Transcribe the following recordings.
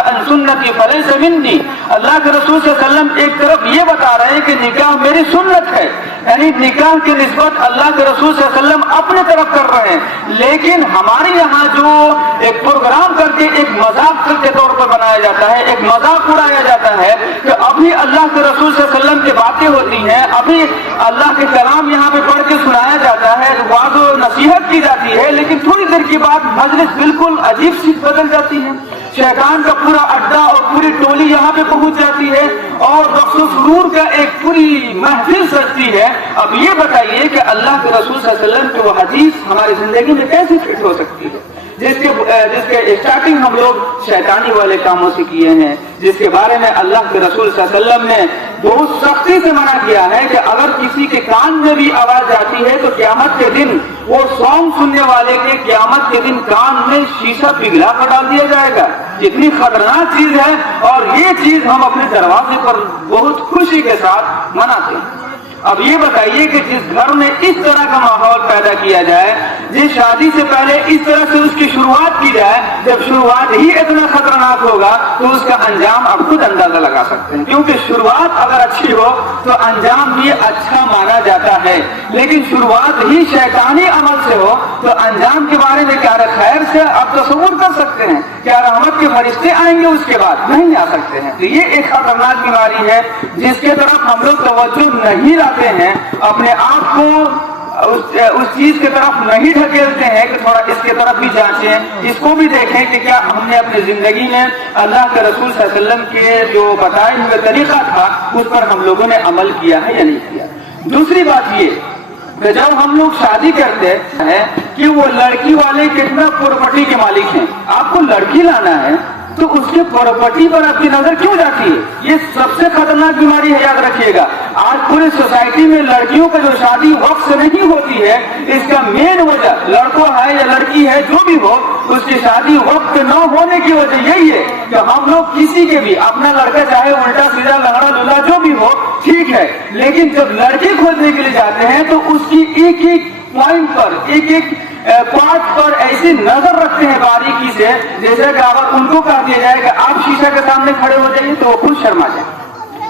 عن سنتی فلیس منی. اللہ کے رسول صلی اللہ علیہ وسلم ایک طرف یہ بتا رہے ہیں کہ نکاح میری سنت ہے، یعنی نکاح کی نسبت اللہ کے رسول صلی اللہ علیہ وسلم اپنے طرف کر رہے ہیں. لیکن ہمارے یہاں جو ایک پروگرام کر کے ایک مذاق کے طور پر بنایا جاتا ہے، ایک مذاق اڑایا جاتا ہے کہ ابھی اللہ کے رسول صلی اللہ علیہ وسلم کی باتیں ہوتی ہیں، ابھی اللہ کے کلام یہاں پہ پڑھ کے سنایا جاتا ہے، وعظ و نصیحت کی جاتی ہے، لیکن تھوڑی دیر کے بعد مجلس بالکل عجیب سی بدل جاتی ہے. شیطان کا پورا اڈا اور پوری ٹولی یہاں پہ پہنچ جاتی ہے اور بخش و سرور کا ایک پوری محفل سجتی ہے. اب یہ بتائیے کہ اللہ کے رسول صلی اللہ علیہ وسلم کی وہ حدیث ہماری زندگی میں کیسے فٹ ہو سکتی ہے، جس کے اسٹارٹنگ ہم لوگ شیطانی والے کاموں سے کیے ہیں، جس کے بارے میں اللہ کے رسول صلی اللہ علیہ وسلم نے بہت سختی سے منع کیا ہے کہ اگر کسی کے کان میں بھی آواز آتی ہے تو قیامت کے دن وہ سانگ سننے والے کے قیامت کے دن کان میں شیشہ پگھلا کر ڈال دیا جائے گا. کتنی خطرناک چیز ہے، اور یہ چیز ہم اپنے دروازے پر بہت خوشی کے ساتھ مناتے ہیں. اب یہ بتائیے کہ جس گھر میں اس طرح کا ماحول پیدا کیا جائے، جس شادی سے پہلے اس طرح سے اس کی شروعات کی جائے، جب شروعات ہی اتنا خطرناک ہوگا تو اس کا انجام آپ خود اندازہ لگا سکتے ہیں. کیونکہ شروعات اگر اچھی ہو تو انجام بھی اچھا مانا جاتا ہے، لیکن شروعات ہی شیطانی عمل سے ہو تو انجام کے بارے میں کیا خیر سے آپ تصور کر سکتے ہیں؟ کیا رحمت کے فرشتے آئیں گے اس کے بعد؟ نہیں آ سکتے ہیں. تو یہ ایک خطرناک بیماری ہے جس کے طرف ہم لوگ توجہ نہیں لاتے ہیں، اپنے آپ کو اس چیز کی طرف نہیں ڈھکیلتے ہیں کہ تھوڑا اس کی طرف بھی جانچیں، اس کو بھی دیکھیں کہ کیا ہم نے اپنی زندگی میں اللہ کے رسول صلی اللہ علیہ وسلم کے جو بتائے ہوئے طریقہ تھا اس پر ہم لوگوں نے عمل کیا ہے یا نہیں کیا. دوسری بات یہ کہ جب ہم لوگ شادی کرتے ہیں کہ وہ لڑکی والے کتنا پراپرٹی کے مالک ہیں، آپ کو لڑکی لانا ہے تو اس کے پراپرٹی پر آپ کی نظر کیوں جاتی ہے؟ یہ سب سے خطرناک بیماری ہے، یاد رکھیے گا. آج پورے سوسائٹی میں لڑکیوں کا جو شادی وقت سے نہیں ہوتی ہے، اس کا مین وجہ لڑکا ہے یا لڑکی ہے جو بھی ہو، اس کی شادی وقت نہ ہونے کی وجہ یہی ہے کہ ہم لوگ کسی کے بھی اپنا لڑکا چاہے الٹا سیدھا لنگڑا لولا جو بھی ہو ٹھیک ہے، لیکن جب لڑکی کھوجنے کے لیے جاتے ہیں تو اس کی ایک ایک پوائنٹ پر، ایک ایک پارٹ پر ایسی نظر رکھتے ہیں باریکی سے، جیسے کہ اگر ان کو کہا دیا جائے کہ آپ شیشہ کے سامنے کھڑے ہو جائیے تو وہ خود شرما جائیں.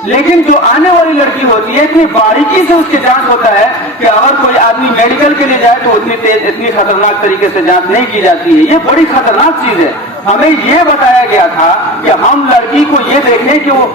لیکن جو آنے والی لڑکی ہوتی ہے اتنی باریکی سے اس کی جانچ ہوتا ہے کہ اگر کوئی آدمی میڈیکل کے لیے جائے تو اتنی تیز، اتنی خطرناک طریقے سے جانچ نہیں کی جاتی ہے. یہ بڑی خطرناک چیز ہے. ہمیں یہ بتایا گیا تھا کہ ہم لڑکی کو یہ دیکھیں کہ وہ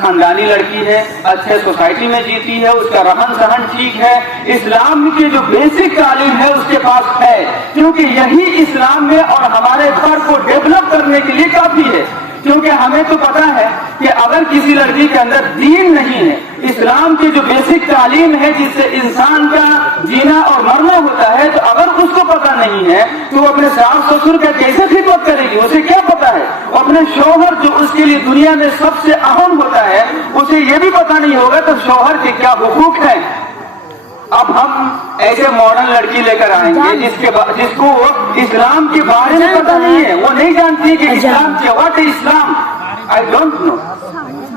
خاندانی لڑکی ہے، اچھے سوسائٹی میں جیتی ہے، اس کا رہن سہن ٹھیک ہے، اسلام کی جو بیسک تعلیم ہے اس کے پاس ہے، کیونکہ یہی اسلام میں اور ہمارے گھر کو ڈیولپ کرنے کے لیے کافی ہے. کیونکہ ہمیں تو پتا ہے کہ اگر کسی لڑکی کے اندر دین نہیں ہے، اسلام کی جو بیسک تعلیم ہے جس سے انسان کا جینا اور مرنا ہوتا ہے، تو اگر اس کو پتا نہیں ہے تو وہ اپنے ساس سسر کا کیسے خدمت کرے گی؟ اسے کیا پتا ہے؟ اپنے شوہر جو اس کے لیے دنیا میں سب سے اہم ہوتا ہے اسے یہ بھی پتا نہیں ہوگا تو شوہر کے کیا حقوق ہیں. اب ہم ایسے ماڈرن لڑکی لے کر آئیں گے جس کو اسلام کے بارے میں پتا نہیں ہے، وہ نہیں جانتی کہ اسلام کیا، what is Islam, I don't know.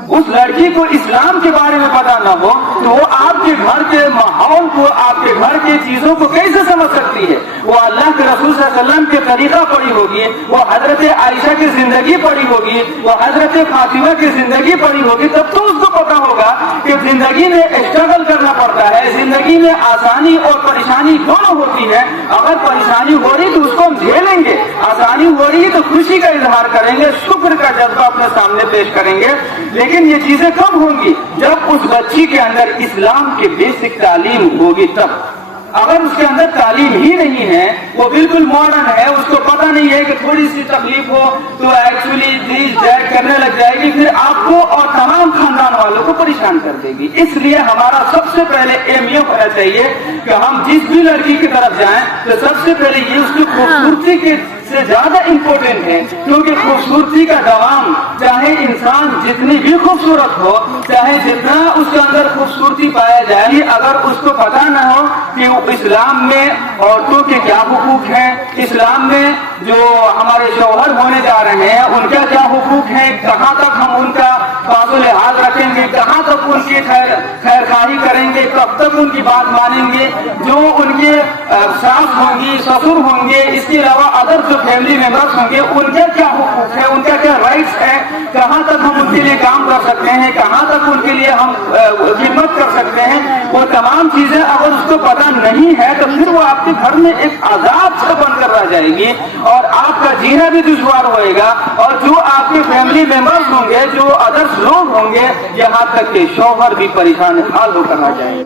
اس لڑکی کو اسلام کے بارے میں پتا نہ ہو تو وہ آپ کے گھر کے ماحول کو، آپ کے گھر کے چیزوں کو کیسے سمجھ سکتی ہے؟ وہ اللہ کے رسول صلی اللہ علیہ وسلم کے طریقہ پڑھی ہوگی، وہ حضرت عائشہ کی زندگی پڑھی ہوگی، وہ حضرت فاطمہ کی زندگی پڑھی ہوگی، تب تو اس کو پتا ہوگا کہ زندگی میں اسٹرگل کرنا پڑتا ہے، زندگی میں آسانی اور پریشانی دونوں ہوتی ہے. اگر پریشانی ہو رہی تو اس کو ہم جھیلیں گے، آسانی ہو رہی ہے تو خوشی کا اظہار کریں گے، شکر کا جذبہ اپنے سامنے پیش کریں گے. لیکن یہ چیزیں کب ہوں گی؟ جب اس بچی کے اندر اسلام کی بیسک تعلیم ہوگی تب. اگر اس کے اندر تعلیم ہی نہیں ہے، وہ بالکل ماڈرن ہے، اس کو پتہ نہیں ہے کہ تھوڑی سی تکلیف ہو تو ایکچولی دیس دیٹ کرنے لگ جائے گی، پھر آپ کو اور تمام خاندان والوں کو پریشان کر دے گی. اس لیے ہمارا سب سے پہلے ایم یہ ہونا چاہیے کہ ہم جس بھی لڑکی کی طرف جائیں تو سب سے پہلے یہ اس کی خوبصورتی کے سے زیادہ امپورٹنٹ ہے، کیونکہ خوبصورتی کا دوام، چاہے انسان جتنی بھی خوبصورت ہو، چاہے جتنا اس کے اندر خوبصورتی پایا جائے، اگر اس کو پتا نہ ہو کہ اسلام میں عورتوں کے کیا حقوق ہیں، اسلام میں جو ہمارے شوہر ہونے جا رہے ہیں ان کا کیا حقوق ہیں، کہاں تک ہم ان کا پاس و لحاظ رکھیں گے، کہاں تک ان کی خیر خواہی کریں گے، کب تک ان کی بات مانیں گے، جو ان کے ساس ہوں گی، سسر ہوں گے، اس کے علاوہ ادر جو فیملی ممبرس ہوں گے ان کے کیا حقوق ہے، ان کا کیا رائٹس ہے، کہاں تک ہم ان کے لیے کام کر سکتے ہیں, کہاں تک ان کے لیے ہم خدمت کر سکتے ہیں, وہ تمام چیزیں اگر اس کو پتہ نہیں ہے تو پھر وہ آپ کے گھر میں ایک عذاب سا بن کر رہ جائے گی, اور آپ کا جینا بھی دشوار ہوئے گا, اور جو آپ کے فیملی ممبرز ہوں گے, جو ادرس لوگ ہوں گے, یہاں تک کہ شوہر بھی پریشان حال ہو کر رہ جائے گا.